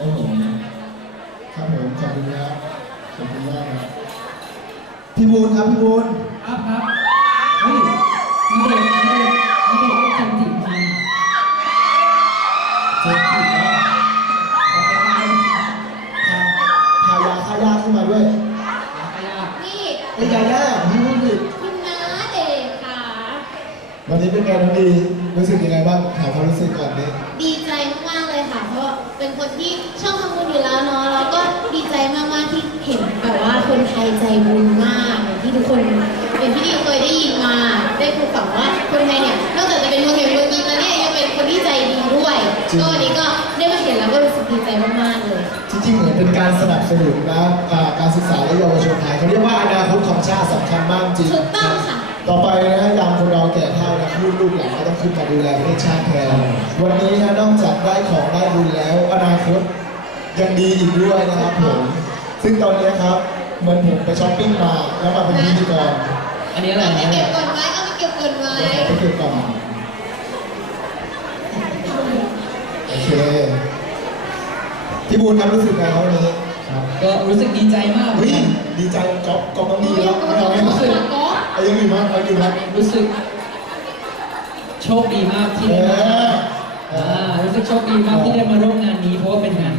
โอ้โหครับผมขอบคุณครับขอบคุณมากครับพี่บูนครับพี่บูนครับครับเฮ้ยนี่เด็กนี่เด็กนี่เด็กก็จำถิ่นจริงเจ๊ผิดแล้วขอแก้ไขพายาฆ่ายาขึ้นมาด้วยขยะนี่ไอ้ยาย่าพี่บูนผิคุณน้าเด็กค่ะวันนี้เป็นไงน้องดีรู้สึกยังไงบ้างถามความรู้สึกก่อนดิ คนไทยใจบุญมากอย่างที่ทุกคนอย่างที่ดิวเคยได้ยินมา ได้พูดฝังว่าคนไทยเนี่ยนอกจากจะเป็นคนเห็นคนยิ้มแล้วเนี่ยยังเป็นคนที่ใจดีด้วยก็วันนี้ก็ได้มาเห็นแล้วก็รู้สึกดีใจมากๆเลย จริงๆเหมือนเป็นการสนับสนุนนะอ่าการศึกษาและเยาวชนไทยเขาเรียกว่าอนาคตของชาติสำคัญมากจริงถูกต้องค่ะ ต่อไปนะยามคนเราแก่เฒ่านะลูกลูกหลานก็ต้องขึ้นมาดูแลประเทศชาติแทนวันนี้นะนอกจากได้ของได้บุญแล้ว อนาคตยังดีอีกด้วยนะครับผมซึ่งตอนนี้ครับ เหมือนผมไปช้อปปิ้งมาแล้วมาเป็นพิธีกรอันนี้อะไรเอาไปนะเก็บก่อนไว้เอาไปเก็บก่อนไว้เดี๋ยวผมไปเก็บก่อนโอเคพี่บูนครับรู้สึกไงครับวันนี้ครับก็รู้สึกดีใจมากเฮ้ยดีใจก๊อฟก๊อฟต้องดีแล้วไม่เอาไม่เอารู้สึกก็เอายังอยู่มั้ยเอาอยู่มั้ยรู้สึก โชคดีมากที่เอได้มาอ อ่ารู้สึกโชคดีมากที่ได้มาร่วมงานนี้เพราะว่าเป็นงาน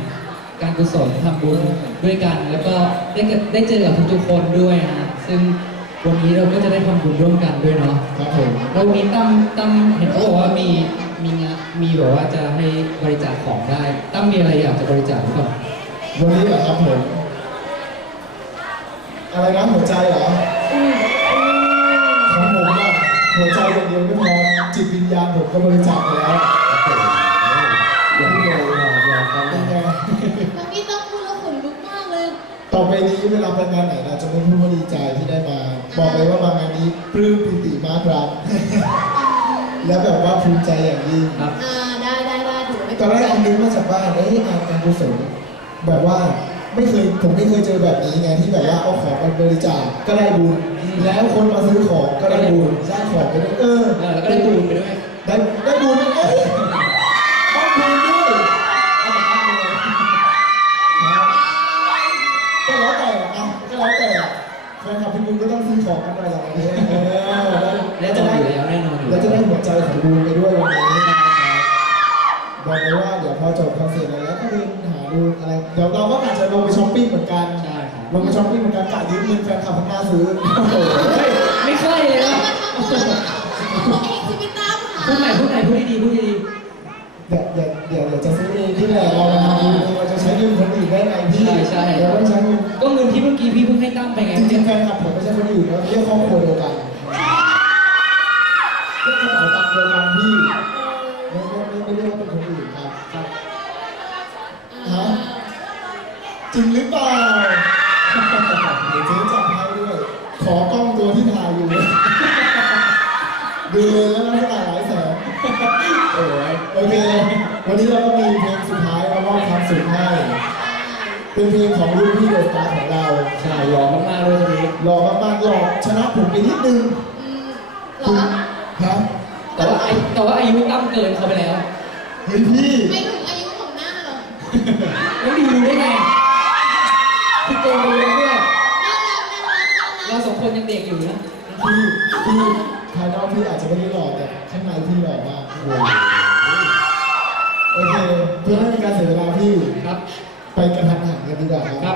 การกุศลทำบุญด้วยกัน แล้วก็ได้เกิดได้เจอกับทุกๆคนด้วยนะซึ่งวันนี้เราก็จะได้ทำบุญร่วมกันด้วยเนาะครับผมแล้ววันนี้ตั้มตั้มเห็นเขาบอกว่ามีมีงานมีแบบว่าจะให้บริจาคของได้ตั้มมีอะไรอยากจะบริจาคหรือเปล่าวันนี้เหรอครับผมอะไรนะหัวใจเหรอของผมอะหัวใจอย่างเดียวไม่พอจิตวิญญาณผมก็บริจาคไปแล้วอย่าเพิ่งเลยอย่าอย่า เขาเป็นไงน้องพี่ต้องพูดแล้วขนลุกมากเลย ต่อไปนี้เวลาไปงานไหนเราจะไม่พูดว่าดีใจที่ได้มา บอกเลยว่ามางานนี้ปลื้มปิติมากครับ และแบบว่าภูมิใจอย่างยิ่งครับอ่าได้ได้ได้ถือว่าตอนแรกเอานึกมาจากบ้านเอ้ยงานการกุศลแบบว่าไม่เคยผมไม่เคยเจอแบบนี้ไงที่แบบว่าเอาของมาบริจาคก็ได้บุญแล้วคนมาซื้อของก็ได้บุญสร้างของไปด้วยเออเออแล้วก็ได้บุญไปด้วยได้ได้บุญเอ้ยได้บุญด้วย เอาจากบ้านเลย ครับก็แล้วแต่อะก็แล้วแต่ แฟนคลับพี่บุญก็ต้องซื้อของกันหน่อยอย่างนี้เออแน่แล้วนจะอนได้อยู่แล้วแน่นอนอยู่แล้วจะได้แล้วหัวใจของบุญไปด้วยวันนี้นะครับบอกเลยว่าเดี๋ยวพอจบคอนเสิร์ตแล้วก็เดินหาดูอะไรเดี๋ยวเราก็อาจจะลงไปช้อปปิ้งเหมือนกันใช่ครับลงไปช้อปปิ้งเหมือนกันกะยืมเงินแฟนคลับข้างหน้าซื้อโอ้โหเฮ้ยไม่ใช่เลยเรานะมาทำบุญแล้วเอาเองจะไปตามหาพูดใหม่พูดใหม่พูดดีๆพูดดี เดี๋ยวเดี๋ยวเดี๋ยวเดี๋ยวจะซื้อเองที่แหละเรามาทำบุญเราจะใช้เงินคนอื่นได้ไงพี่ใช่ใช่เดี๋ยวต้องใช้เงินก็เงินที่เมื่อกี้พี่เพิ่งให้ตั้มไปไงจริงๆแฟนคลับผมไม่ใช่คนอื่นนะเรียกครอบครัวเดียวกันเรียกกระเป๋าตังค์เดียวกัน อ้ยโอเควันนี้เราก็มีเพลงสุดท้ายมามอบความสุขให้ เป็นเพลงของรุ่นพี่เดอะสตาร์ของเราใช่หล่อมากๆเลยทีนี้หล่อมากๆหล่อชนะผมไปนิดนึงอืมเหรคุณอฮะแต่ว่าไอ้แต่ว่าอายุตั้มเกินเขาไปแล้วเฮ้ยพี่ไม่ถึงอายุของหน้าเหรอแล้วดีรู้ได้ไงคือโกงไปเลยด้วยน่ารักน่ารักน่าเรารักสองคนยังเด็กอยู่นะพี่พี่ภายนอกพี่อาจจะไม่ได้หล่อแต่ข้างในพี่หล่อมาก โอเคเพื่อไม่ให้การเสียเวลาพี่ครับ ไปกระทันหันกันดีกว่าครับ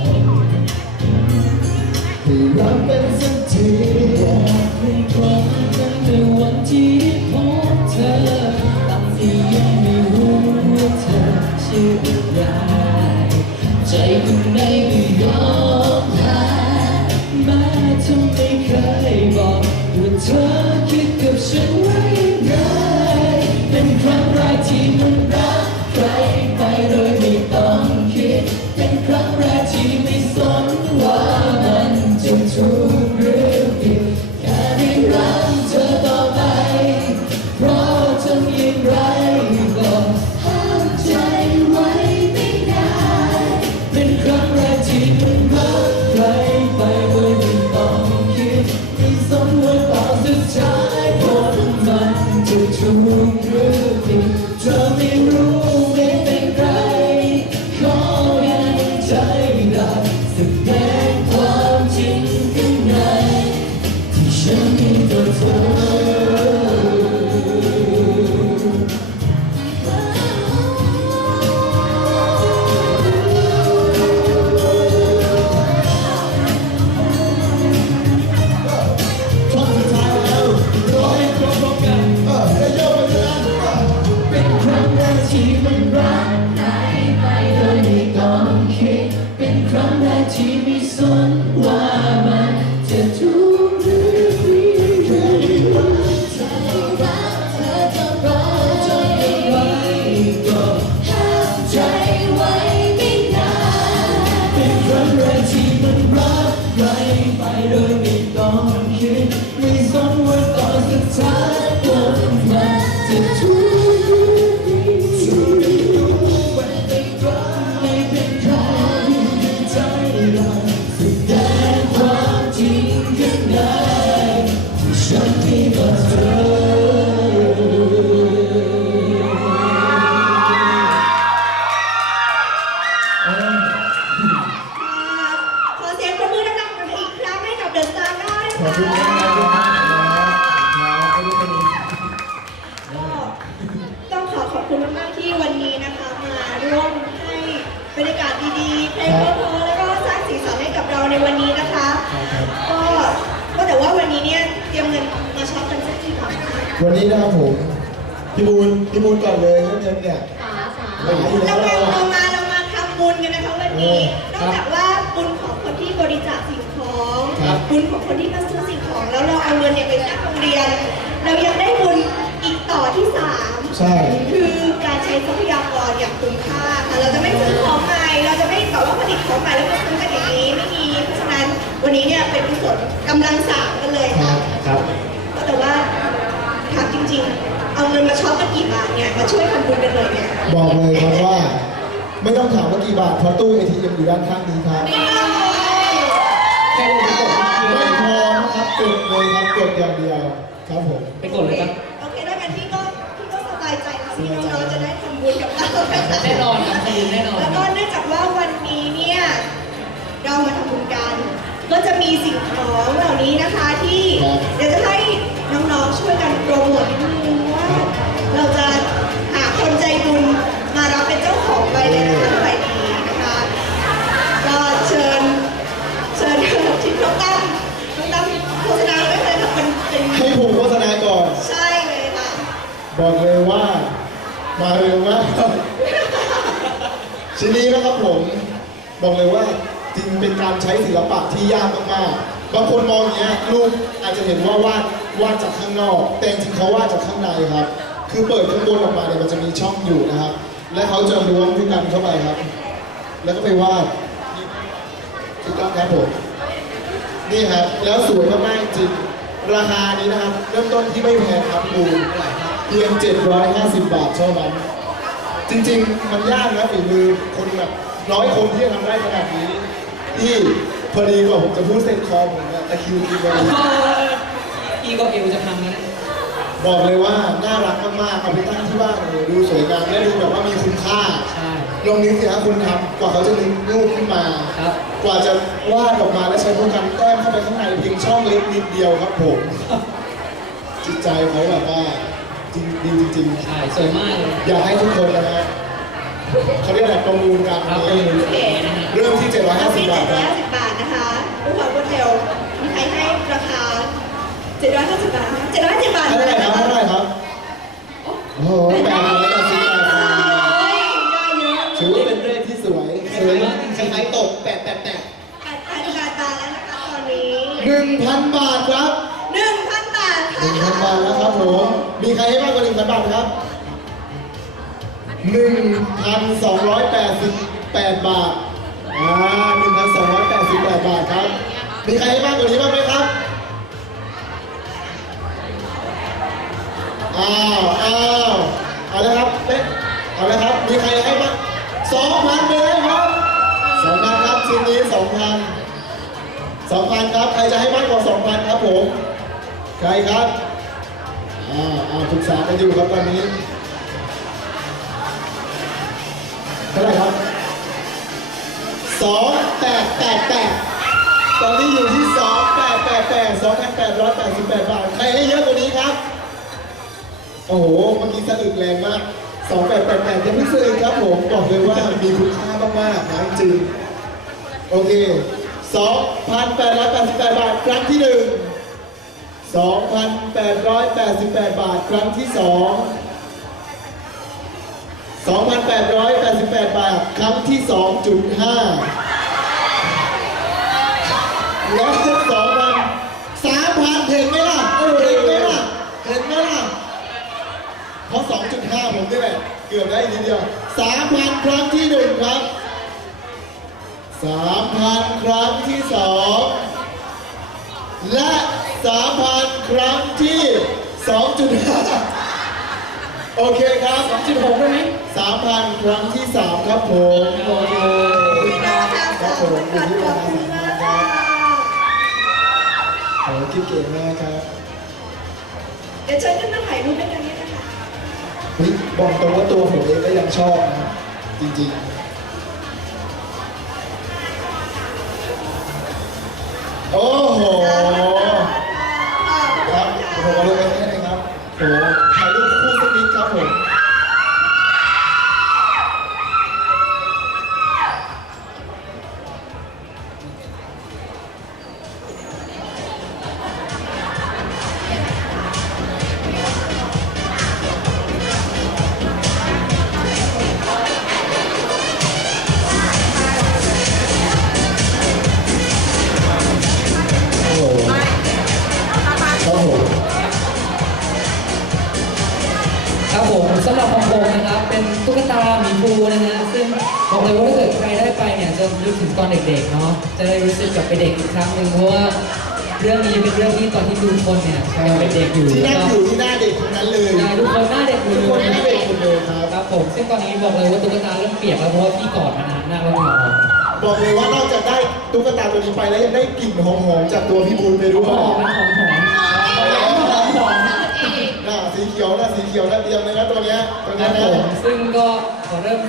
รักเป็นสักทีบอกให้พรอมกันในวันที่พบเธอต่ยังไม่รู้ว่าเธอชื่ออะไรใจข้นไม่ยอมแพ้แม้จะไม่เคยบอกว่าเธอคิดกับฉันไว้ได้เป็นครั้งแรกที่มัน วทียังอยู่ด้านข้างนี้ครับไม่พอนะครับกดเลยครับกดอย่างเดียวครับผมไปกดเลยครับโอเคแล้วกันพี่ก็พี่ก็สบายใจค่ะพี่น้องๆจะได้ทำบุญกับเราแน่นอนครับคุณแน่นอนแล้วก็เนื่องจากว่าวันนี้เนี่ยเรามาทำบุญกัน ก็จะมีสิ่งของเหล่านี้นะคะที่เดี๋ยวจะให้น้องๆช่วยกันโปรโมทนิดนึงว่าเราจะหาคนใจบุญมารับเป็นเจ้าของไปเลย บอกเลยว่ามาเร็วมากครัชิ้นนี้นะครับผม บอกเลยว่าจริงเป็นการใช้ศิลปะที่ยากมากๆ บางคนมองอย่างเงี้ยลูกอาจจะเห็นว่าวาดวาดจากข้างนอก แต่จริงเขาวาดจากข้างในครับ คือเปิดข้างบนออกมาเนี่ยมันจะมีช่องอยู่นะครับ และเขาจะล้วงด้วยกันเข้าไปครับ แล้วก็ไปวาดถูกต้องครับผมนี่ครับแล้วสวยมากๆจริงราคานี้นะครับ เริ่มต้นที่ไม่แพงครับดูหลาย เพียง 750 บาทเท่านั้น จริงๆ มันยากนะฝีมือคนแบบร้อยคนที่จะทำได้ขนาดนี้ที่พอดีกว่าผมจะพูดเส้นคอผมเนี่ยตะคริวกินไปพี่ก็เอวจะพังแล้วนะบอกเลยว่าน่ารักมากๆเอาไปตั้งที่บ้านโอ้โหดูสวยงามและดูแบบว่ามีคุณค่าใช่ลองนึกสิครับคุณทำกว่าเขาจะนึกรูปขึ้นมา ครับ กว่าจะวาดออกมาและใช้พวกกันแต้มเข้าไปข้างในเพียงช่องเล็กนิดเดียวครับผม จิตใจเขาแบบว่า จริงดีจริงใช่สวยมากเลยๆอยากให้ทุกคนนะฮะเขาเรียกอะไรประมูลกันครับนี้เป็นอย่างนี้นะฮะเริ่มที่เรามี750 บาทครับ750 บาทนะคะด้วยความรวดเร็วมีใครให้ราคา 750 บาทไหม750 บาทเท่าไหร่ครับนะเท่าไหร่ครับโอ้โหแปดร้อยแปดสิบบาทครับเฮ้ยได้เยอะถือว่าเป็นเลขที่สวยสวยคล้ายๆตกแปดแปดแปดแปดพันบาทตาแล้วนะคะตอนนี้ หนึ่งพันบาทครับ1,000บาท หนึ่งพันบาทนะครับผมมีใครให้มากกว่าหนึ่งพันบาทครับหนึ่งพันสองร้อยแปดสิบแปดบาทอ่าหนึ่งพันสองร้อยแปดสิบแปดบาทครับ มีใครให้มากกว่านี้บ้างไหมครับ รครับอ่าอ่าปรึกษากันอยู่ครับตอนนี้เท่าไหร่ครับสองแปดแปดแปดตอนนี้อยู่ที่สองแปดแปดแปดสองพันแปดร้อยแปดสิบแปดบาท ใครให้เยอะกว่านี้ครับ โอ้โห เมื่อกี้สะอึกแรงมากสองแปดแปดแปดยังไม่สะอึกครับผม บอกเลยว่ามีคุณค่ามากๆนะจริง โอเคสองพันแปดร้อยแปดสิบแปดบาท ครั้งที่หนึ่ง สองพันแปดร้อยแปดสิบแปดบาทครั้งที่สอง2,888 บาท ครั้งที่ 2.5แล้ว2,000 3,000เห็นไหมล่ะเออเห็นไหมล่ะ เห็นไหมล่ะ เพราะ 2.5 ผมนี่แหละเกือบได้นิดเดียว 3,000 ครั้งที่ 1 ครับ 3,000 ครั้งที่ 2 และ 3,000 ครั้งที่ 2.5 โอเคครับ 2.6ได้ไหม3,000 ครั้งที่ 3 ครับผมโอเคพี่น้องค่ะครับผมขอบคุณมากค่ะโอ้คิดเก่งมากครับเดี๋ยวเชิญขึ้นมาถ่ายรูปด้วยกันนี่นะคะ เฮ้ยบอกตรงว่าตัวผมเองก็ยังชอบนะจริงๆ ซึ่งตอนนี้บอกเลยว่าตุ๊กตาเริ่มเปียกแล้วเพราะว่าพี่กอดมานานมากแล้วเหงื่อออกบอกเลยว่านอกจากได้ตุ๊กตาตัวนี้ไปแล้วยังได้กลิ่นหอมๆจากตัวพี่บุญไปด้วยหอมมันหอมหอมหอมหอมหอมเองหน้าสีเขียวหน้าสีเขียวหน้าเตรียมเลยนะตัวเนี้ยตัวครัเนี้ยบนะผมซึ่งก็ขอเริ่ม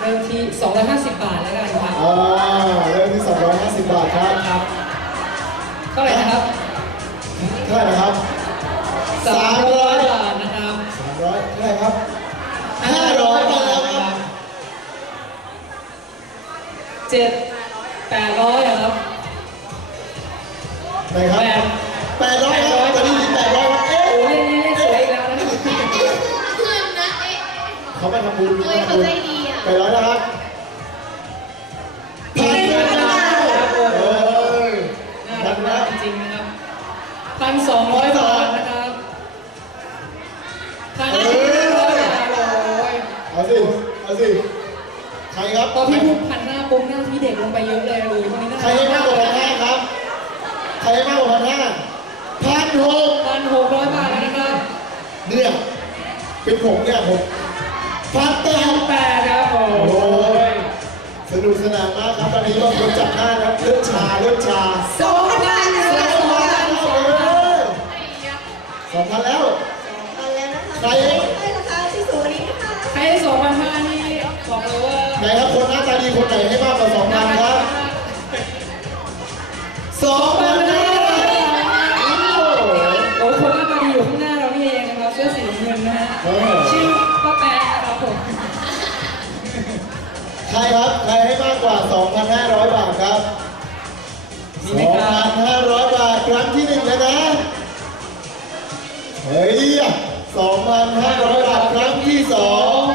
เริ่มที่ 250 บาทแล้วกันครับอ่าเริ่มที่ 250 บาทครับครับเท่าไหร่นะครับเท่าไหร่นะครับ300บาทนะครับ300เท่าไหร่ครับ ห้าร้อยเจ็ดแปดร้อยครับไหนครับแปดแปดร้อยครับตอนนี้แปดร้อยแล้วเอ๊ะโอ้ยนี่สวยแล้วนะเพื่อนนะเอ๊ะเขาไปทำบุญเฮ้เขาใจดีอะแปดร้อยแล้วครับพันนนะครับพันสองร้อย พี่พูดพันหน้าปุ๊บหน้าพี่เด็กลงไปเยอะเลยเลยคนนี้ใครให้มากกว่าพันห้าครับ ใครให้มากกว่าพันห้าพันหกพันหกร้อยบาทนะครับเนี่ยเป็นผมเนี่ยผมพันแปดแปดครับโอ้ยสนุกสนานมากครับตอนนี้ก็รู้จับหน้าครับเลือดชาเลือดชาสองพันสองพันสองพันสองพันแล้วสองแล้วนะคะใครให้ราคาที่สูงนี้นะคะใครสองพันห้านี่บอกเลยว่าไหนครับ คนหน้าตาดีคนไหนให้มากกว่าสองพันครับสองพันห้าโอ้โหโอ้คนหน้าตาดีอยู่ข้างหน้าเรานี่เองนะครับเสื้อสีน้ำเงินนะฮะเออชื่อป้าแป๊ะนะครับผมใครครับ ใครให้มากกว่า 2,500 บาทครับ มีไหมครับ2,500 บาทครั้งที่หนึ่งแล้วนะ เฮ้ย 2,500 บาทครั้งที่สอง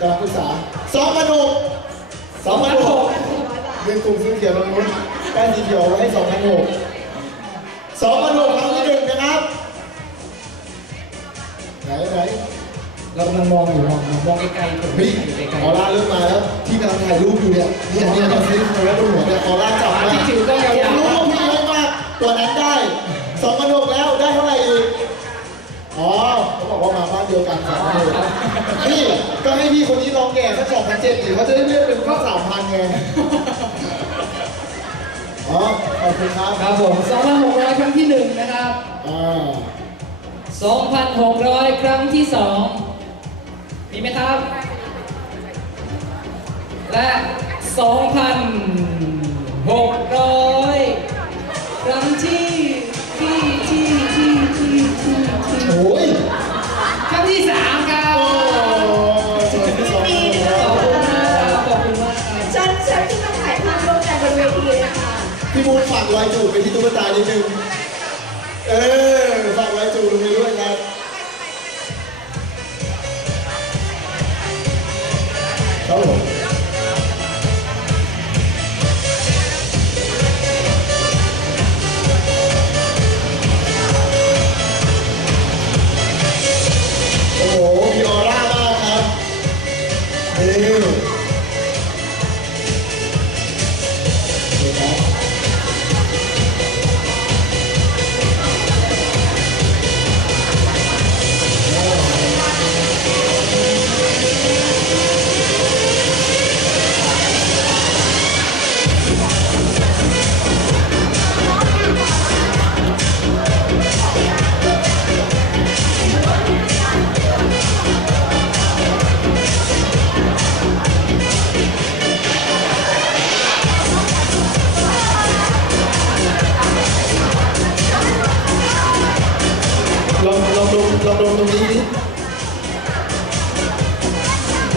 กำลังปรึกษา2,600 2,600เงินกลุ่มซื้อเขียวลงนู้นแป้นสีเขียวไว้ให้2,600 2,600ครั้งที่หนึ่งนะครับไหนไหนเรากำลังมองอยู่มองมองไกลๆผมเฮ้ยอยู่ไกลออร่าเริ่มมาแล้ว ที่กำลังถ่ายรูปอยู่เนี่ยเนี่ยเนี่ยเนี่ยซื้อมาแล้วบนหัวเนี่ยออร่าจับมาที่ถือก็ยาวรู้ว่าพี่ให้มากกว่านั้นได้สองพันหกแล้วได้เท่าไหร่อีก อ๋อเขาบอกว่ามาบ้านเดียวกันสามพันหกนี่ก็ให้พี่คนนี้ลองแก่สักสองพันเจ็ดดิเขาจะได้เลือกเป็นก็สามพันไงอ๋อขอบคุณครับๆครับผม2,600 ครั้งที่หนึ่งนะครับ อ่า2,600 ครั้งที่สองมีไหมครับ และ 2,600 ครั้งที่ที่ที่ที่ที่ที่ที่ โอ้ยครั้งที่สามครับโอ้สวยที่สองขอบคุณมากครับขอบคุณมากครับเชิญเชิญขึ้นมาถ่ายภาพร่วมกันบนเวทีเลยนะคะพี่บูนฝากรอยจูบไปที่ตุ๊กตานิดนึง เออฝากรอยจูบลงไปด้วยครั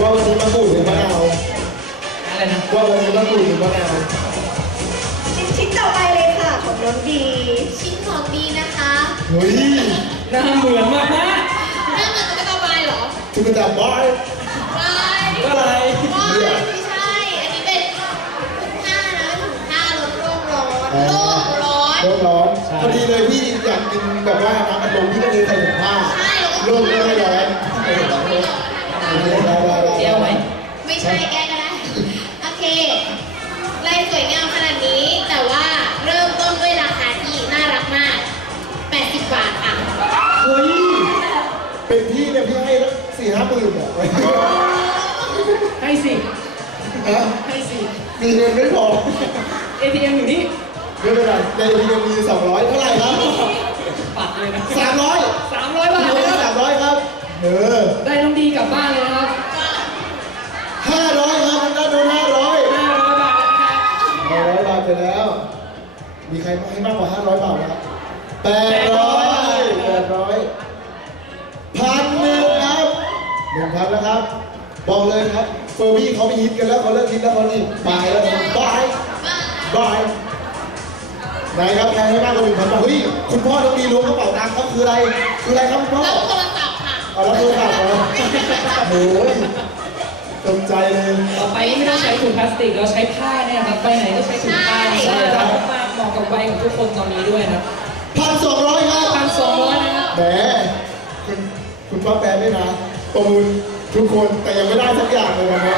ว่าวันนี้มะกรูดหรือมะนาวอะไรนะว่าวันนี้มะกรูดหรือมะนาวชิ้นชิ้นต่อไปเลยค่ะของน้องดีชิ้นของดีนะคะเฮ้ยหน้าเหมือนมากนะหน้าเหมือนตุ๊กตาบายเหรอตุ๊กตาบอยบายอะไรบายไม่ใช่ อันนี้เป็นถุงผ้านะถุงผ้าลดโลกร้อนโลกร้อนโลกร้อนพอดีเลยพี่อยากกินแบบว่าน้ำอัดลมพี่ก็เลยใส่ถุงผ้าใช่โลกไม่ร้อนเจียวไหมไม่ใช่แกก็ได้ โอเคลายสวยงามขนาดนี้ แต่ว่าเริ่มต้นด้วยราคาที่น่ารักมาก 80 บาทค่ะ เฮ้ย เป็นพี่เนี่ยพี่ให้แล้วสี่ห้าหมื่นอะให้สิฮะให้สิ มีเงินไม่พอ ATM อยู่นี่ ไม่เป็นไรในทีมมีสองร้อยเท่าไหร่ครับปัดเลยนะสามร้อยสามร้อยบาทมีเลยนะสามร้อยครับ เออ ได้น้องดีกลับบ้านเลยนะครับ ห้าร้อยครับทางด้านโน้นห้าร้อยห้าร้อยบาทครับห้าร้อยบาทไปแล้ว มีใครให้มากกว่าห้าร้อยบาทไหมครับแปดร้อยแปดร้อยพันหนึ่งครับหนึ่งพันแล้วครับ บอกเลยครับเฟอร์บี้เขาไม่ฮิตกันแล้วเขาเลิกฮิตแล้วเขานี่บายแล้วครับบายบายไหนครับใครให้มากกว่าหนึ่งพันบาทเฮ้ยคุณพ่อต้องมีล้วงกระเป๋าตังค์ครับคืออะไรคืออะไรครับคุณพ่อแล้วโทรศัพท์ค่ะเอาแล้วโทรศัพท์เหรอโอ้ย ตกใจเลย ต่อไปนี่ไม่ต้องใช้ถุงพลาสติกเราใช้ผ้าเนี่ยนะครับไปไหนก็ใช้ถุงผ้าใช่น่ารักมากๆเหมาะกับวัยของทุกคนตอนนี้ด้วยนะพันสองร้อยครับพันสองร้อยนะครับแหมคุณคุณป้าแปรด้วยนะประมูลทุกคนแต่ยังไม่ได้สักอย่างเลยวันนี้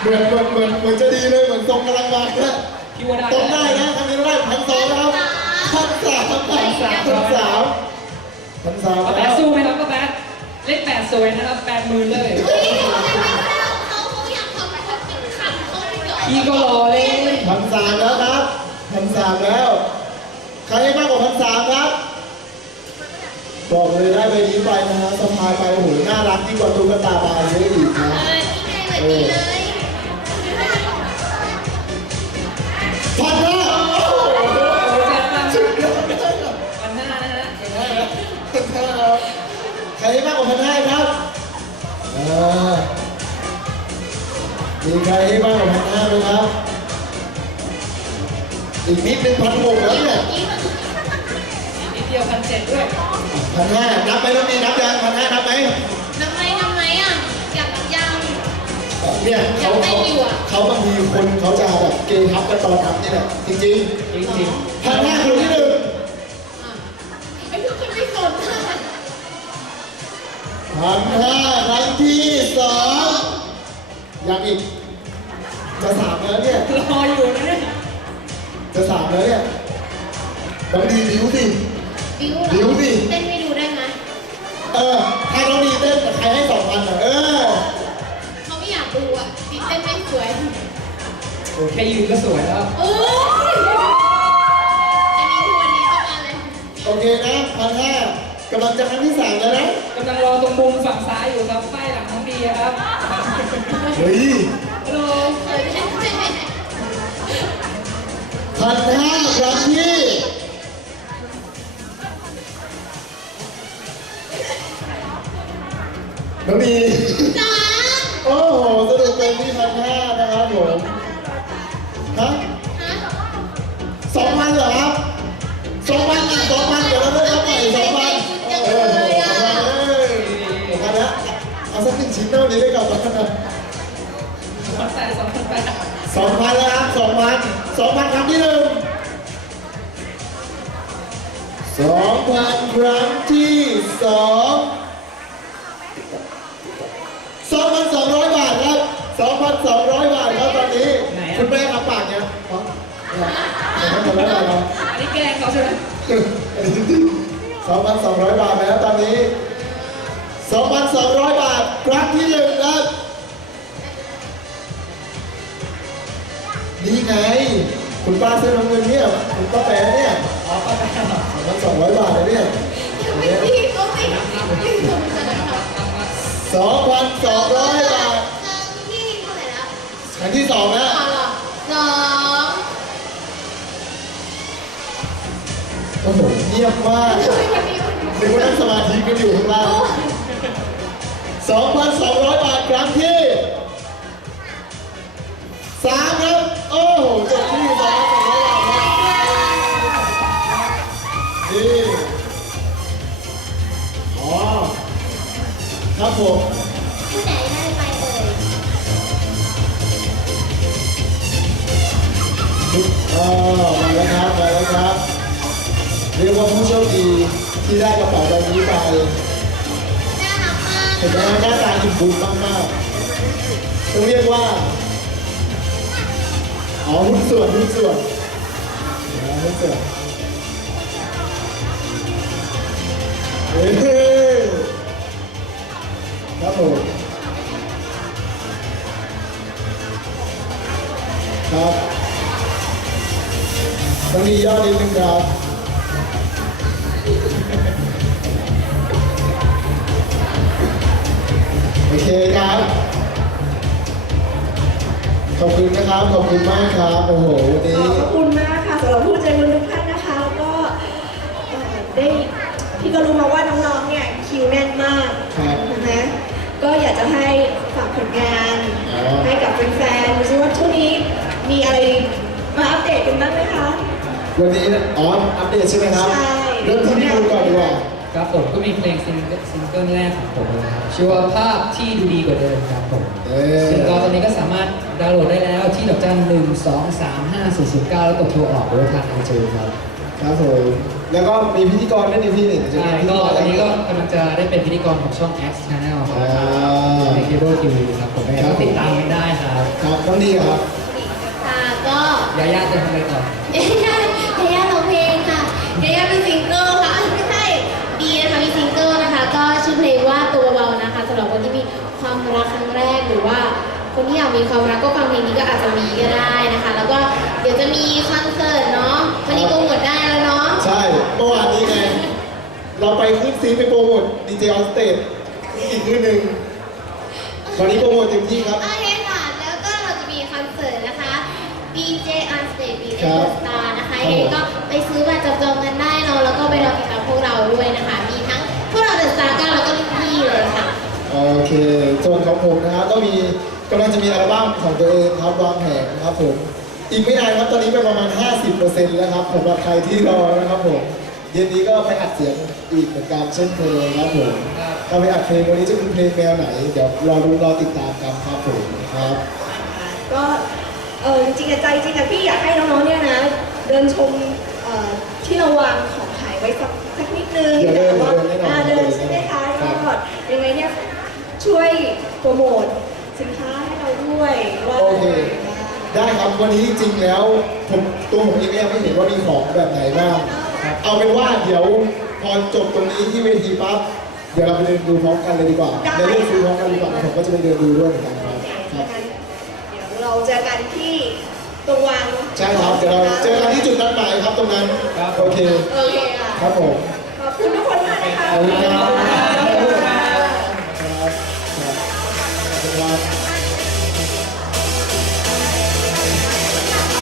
เหมือนเหมือนเหมือนเหมือนจะดีเลยเหมือนทรงกำลังมาเนี่ยคิพี่ว่าได้ต้องได้นะทำนี้ไม่ได้พันสองนะครับพันสามพันสามพันสามพันสามก็แปแล้ดวสู้ไหมครับก็แปดเลขแปดสวยนะครับแปดหมื่นเลย พี่ก็รอเลยพันสามแล้วครับพันสามแล้ว ใครให้มากกว่าพันสามครับ บอกเลยได้ไปนี้ไปนะฮะสะพายไปโอ้โหน่ารักยิ่งกว่าตุ๊กตาบายเยอะอีกนะเออพันห้าโอ้โหจัดมาสุดยอดเลยพันห้านะฮะพันห้าครับใครให้มากกว่าพันห้าครับอ่า มีใครให้มากกว่าพันห้าไหมครับ อีกนิดนึงพันหกแล้วเนี่ยนิดเดียวพันเจ็ดด้วยพันห้านับไหมต้องมีนับยังพันห้านับไหมทำไมทำไมอะอยากยังเนี่ยเขายังไม่เขาอยู่อะเขาบางทีคนเขาจะแบบเกย์ทับกันตอนนับนี่แหละจริงจริงๆพันห้าคนที่หนึ่งอะไอ้พวกคนไม่สนค่ะพันห้าครั้งที่สองยังอีก จะสามแล้วเนี่ยๆรออยู่นะเนี่ยจะสามแล้วเนี่ยต้องดีดิ้วสิ บิวบิวสิ เต้นให้ดูได้ไหมเออถ้าน้องดีเต้นแต่ใครให้สองพันอะเออ เขาไม่อยากดูอะดิเต้นไม่สวยโอเคยืนก็สวยแล้ว โอ้ยอันนี้คือวันนี้เข้ามาเลย โอเคนะพันห้ากำลังจะครั้งที่สามแล้วนะ กำลังรอตรงมุมฝั่งซ้ายอยู่ครับป้ายหลังน้องดีครับ เฮ้ย ฮัลโหลเออใช่ใช่ใช่พันห้าครั้งที่น้องดีจ้าโอ้โหสรุปเป็นที่พันห้านะครับผมฮะฮะสองพันเหรอครับสองพันอะสองพันเดี๋ยวเราเลิกรับใหม่สองพันเออสองพันเลยสองพันแล้วเอาสักหนึ่งชิ้นเท่านี้ได้กลับบ้า สองแปดสองพันแล้วครับสองพันสองพันครั้งที่หนึ่งสองพันครั้งที่สองสองพันสองร้อยบาทครับสองพันสองร้อยบาทครับตอนนี้ คุณแม่ทำปากเนี่ยอ๋อเนี่ยสองพันสองร้อยบาทครับอันนี้แกล้งเขาใช่ไหมสองพันสองร้อยบาทแล้วตอนนี้สองพันสองร้อยบาทครั้งที่หนึ่งครับ นี่ไง คุณป้าเสื้อน้ำเงินเนี่ย คุณป้าแปรเนี่ยอ๋อป้าแปดเหรอสองพันสองร้อยบาทเลยเนี่ยยังไม่พี่เขาสิไม่สนใจค่ะสองพันสองร้อยบาทครั้งที่เท่าไหร่แล้วครั้งที่สองแล้วสองเหรอสองโอ้โหเงียบมากทำไมวันนี้วันนี้นึกว่านั่งสมาธิกันอยู่ข้างล่างสองพันสองร้อยบาทครั้งที่ สามครับ โอ้โหจบที่สองพันสองร้อยบาครับนี่อ๋อครับผมผู้ไหนได้ไปเอ่ยเออมาแล้วครับมาแล้วครับเรียกว่าผู้โชคดีที่ได้กระเป๋าใบนี้ไปน่ารักมากเห็นไหมหน้าตาอิ่มบุญมากๆต้องเรียกว่า อ๋อหุ้นส่วนหุ้นส่วนอ๋อหุ้นส่วนเฮ้ยครับผมครับต้องมียอดนิดนึงครับโอเคครับ อบคุณนะครับ ขอบคุณมากครับ โอ้โหวันนี้ขอบพระคุณมากค่ะสำหรับผู้ใจบุญทุกท่านนะคะแล้วก็เอ่อได้พี่ก็รู้มาว่าน้องๆเนี่ยคิวแน่นมากครับนะก็อยากจะให้ฝากผลงานอ๋อ ให้กับแฟนๆดูซิว่าช่วงนี้มีอะไรมาอัปเดตกันบ้างไหมคะ วันนี้อ๋ออัปเดตใช่ไหมครับ ใช่ เริ่มที่พี่บูนก่อนดีกว่า ครับผมก็มีเพลงซิงเกิลซิงเกิลแรกของผมนะครับชื่อว่าภาพที่ดูดีกว่าเดิมครับผมเอ้ยซึ่งก็ตอนนี้ก็สามารถดาวน์โหลดได้แล้วที่ดอกจันหนึ่งสองสามห้าศูนย์ศูนย์เก้าแล้วกดโทรออกหรือว่าทางไอจูครับครับผมแล้วก็มีพิธีกรด้วยนี่พี่นี่จะใช่มีพิธีก็กรตอนนี้ก็กำลังจะได้เป็นพิธีกรของช่อง X Channel คอ่รับาในเคเบิลทีวีครับผมครับก็ติดตามกันได้ครับ ครับต้องดีครับค่ะก็ยาย่าจะทำอะไรยาย่ายาย่า รักครั้งแรกหรือว่าคนที่อยากมีความรักก็ฟังเพลงนี้ก็อาจจะมีก็ได้นะคะ แล้วก็เดี๋ยวจะมีคอนเสิร์ตเนาะวันนี้โปรโมทได้แล้วเนาะใช่เมื่อวานนี้ไงเราไปขึ้นซีไปโปรโมทดีเจออนสเตจอีกนิดนึงวันนี้โปรโมทเต็มที่ครับ โอเคค่ะ แล้วก็เราจะมีคอนเสิร์ตนะคะ DJ on stage DJ ครับ Star นะคะครับยังไงก็ไปซื้อบัตรจับจองกันได้เนาะแล้วก็ไปรอติดตามพวกเราด้วยนะคะ โอเคส่วนของผมนะฮะก็มีกำลังจะมีอัลบั้มของตัวเองครับวางแผนนะครับผมอีกไม่นานครับตอนนี้ไปประมาณ 50%แล้วครับสำหรับใครที่รอนะครับผมเย็นนี้ก็ไปอัดเสียงอีกเหมือนกันเช่นเคยครับผมถ้าไปอัดเพลงวันนี้จะเป็นเพลงแนวไหน เดี๋ยวรอดูรอติดตามกันครับผมครับก็เออจริงๆใจจริงอะพี่อยากให้น้องๆเนี่ยนะ เดินชมเอ่อที่เราวางของขายไว้สักสักนิดนึงแต่ว่าเดินแน่นอนอ่าเดินใช่ไหมคะก็ยังไงเนี่ย ช่วยโปรโมทสินค้าให้เราด้วยว่าโอเค ได้ครับวันนี้จริงๆแล้วผมตัวผมเองก็ยังไม่เห็นว่ามีของแบบไหนบ้างเอาเป็นว่าเดี๋ยวพอจบตรงนี้ที่เวทีปั๊บเดี๋ยวเราไปเดินดูพร้อมกันเลยดีกว่าเดี๋ยวเดินดูพร้อมกันดีกว่าผมก็จะไปเดินดูด้วยเหมือนกันครับครับเดี๋ยวเราเจอกันที่ตรงวางใช่ครับเดี๋ยวเราเจอกันที่จุดนัดหมายครับตรงนั้นโอเคโอเคค่ะครับผมขอบคุณทุกคนมากนะคะ ขอบคุณครับ